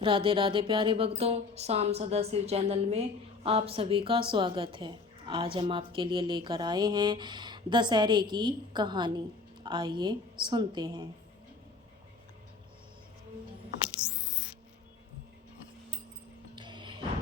राधे राधे प्यारे भक्तों, शाम सदा शिव चैनल में आप सभी का स्वागत है। आज हम आपके लिए लेकर आए हैं दशहरे की कहानी। आइए सुनते हैं।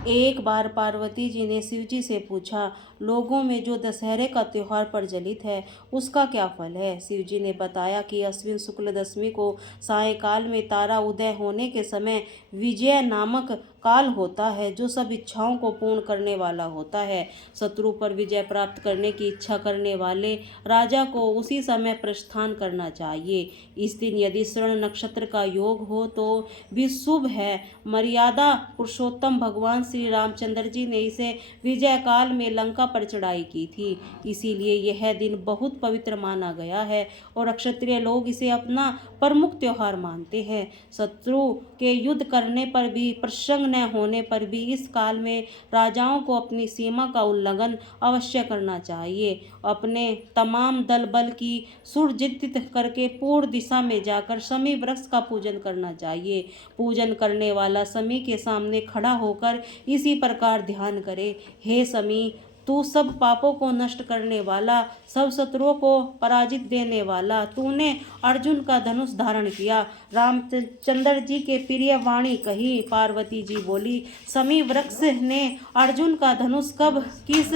एक बार पार्वती जी ने शिव जी से पूछा, लोगों में जो दशहरे का त्योहार प्रचलित है उसका क्या फल है। शिव जी ने बताया कि अश्विन शुक्ल दशमी को सायंकाल में तारा उदय होने के समय विजय नामक काल होता है, जो सब इच्छाओं को पूर्ण करने वाला होता है। शत्रु पर विजय प्राप्त करने की इच्छा करने वाले राजा को उसी समय प्रस्थान करना चाहिए। इस दिन यदि श्रवण नक्षत्र का योग हो तो भी शुभ है। मर्यादा पुरुषोत्तम भगवान श्री रामचंद्र जी ने इसे विजय काल में लंका पर चढ़ाई की थी, इसीलिए यह दिन बहुत पवित्र माना गया है और क्षत्रिय लोग इसे अपना प्रमुख त्योहार मानते हैं। शत्रु के युद्ध करने पर भी, प्रसंग न होने पर भी इस काल में राजाओं को अपनी सीमा का उल्लंघन अवश्य करना चाहिए। अपने तमाम दल बल की सुरजित करके पूर्व दिशा में जाकर शमी वृक्ष का पूजन करना चाहिए। पूजन करने वाला शमी के सामने खड़ा होकर इसी प्रकार ध्यान करे, हे शमी, तू सब पापों को नष्ट करने वाला, सब शत्रुओं को पराजित देने वाला, तूने अर्जुन का धनुष धारण किया। रामचंद्र जी के प्रिय वाणी कही। पार्वती जी बोली, शमी वृक्ष ने अर्जुन का धनुष कब किस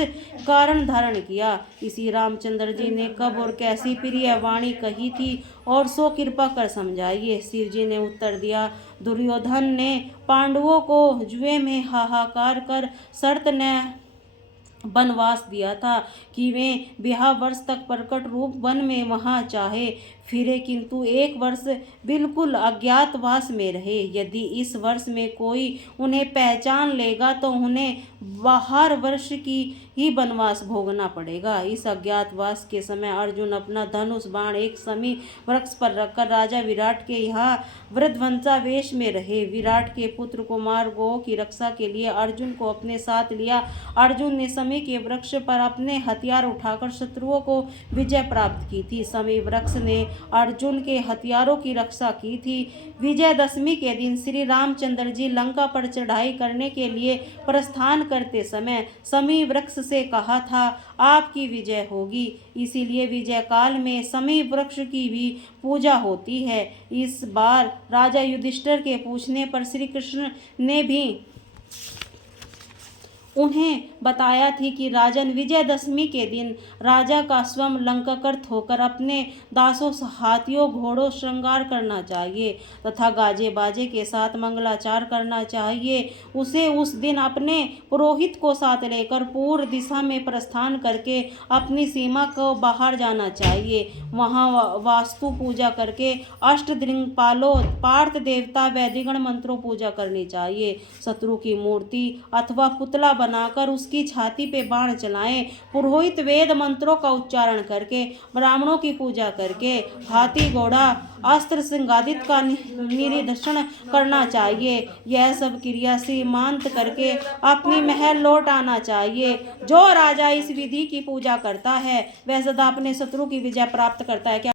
कारण धारण किया? इसी रामचंद्र जी ने कब और कैसी प्रिय वाणी कही थी और सो कृपा कर समझाइए। शिव जी ने उत्तर दिया, दुर्योधन ने पांडवों को जुए में हाहाकार कर शर्त न वनवास दिया था कि वे 20 वर्ष तक प्रकट रूप वन में वहां चाहे फिरे, किंतु 1 वर्ष बिल्कुल अज्ञातवास में रहे। यदि इस वर्ष में कोई उन्हें पहचान लेगा तो उन्हें 12 वर्ष की ही वनवास भोगना पड़ेगा। इस अज्ञातवास के समय अर्जुन अपना धनुष बाण एक शमी वृक्ष पर रखकर राजा विराट के यहाँ वृद्धवंशावेश में रहे। विराट के पुत्र कुमार गौ की रक्षा के लिए अर्जुन को अपने साथ लिया। अर्जुन ने शमी के वृक्ष पर अपने हथियार उठाकर शत्रुओं को विजय प्राप्त की थी। शमी वृक्ष ने अर्जुन के हथियारों की रक्षा की थी। विजयदशमी के दिन श्री रामचंद्र जी लंका पर चढ़ाई करने के लिए प्रस्थान करते समय शमी वृक्ष से कहा था, आपकी विजय होगी। इसीलिए विजय काल में शमी वृक्ष की भी पूजा होती है। इस बार राजा युधिष्ठिर के पूछने पर श्री कृष्ण ने भी उन्हें बताया थी कि राजन, विजयदशमी के दिन राजा का स्वयं लंकाकृत होकर अपने दासों, हाथियों, घोड़ों श्रृंगार करना चाहिए तथा गाजे बाजे के साथ मंगलाचार करना चाहिए। उसे उस दिन अपने पुरोहित को साथ लेकर पूर्व दिशा में प्रस्थान करके अपनी सीमा को बाहर जाना चाहिए। वहां वास्तु पूजा करके अष्टदिक्पालों, पार्थ देवता, वैदिगण मंत्रों पूजा करनी चाहिए। शत्रु की मूर्ति अथवा पुतला बनाकर उसकी छाती पे बाण चलाएं। पुरोहित वेद मंत्रों का उच्चारण करके, ब्राह्मणों की पूजा करके हाथी, घोड़ा, अस्त्र संगादित का निरीक्षण करना चाहिए। यह सब क्रिया सीमांत करके अपनी महल लौट आना चाहिए। जो राजा इस विधि की पूजा करता है वह सदा अपने शत्रु की विजय प्राप्त करता है। क्या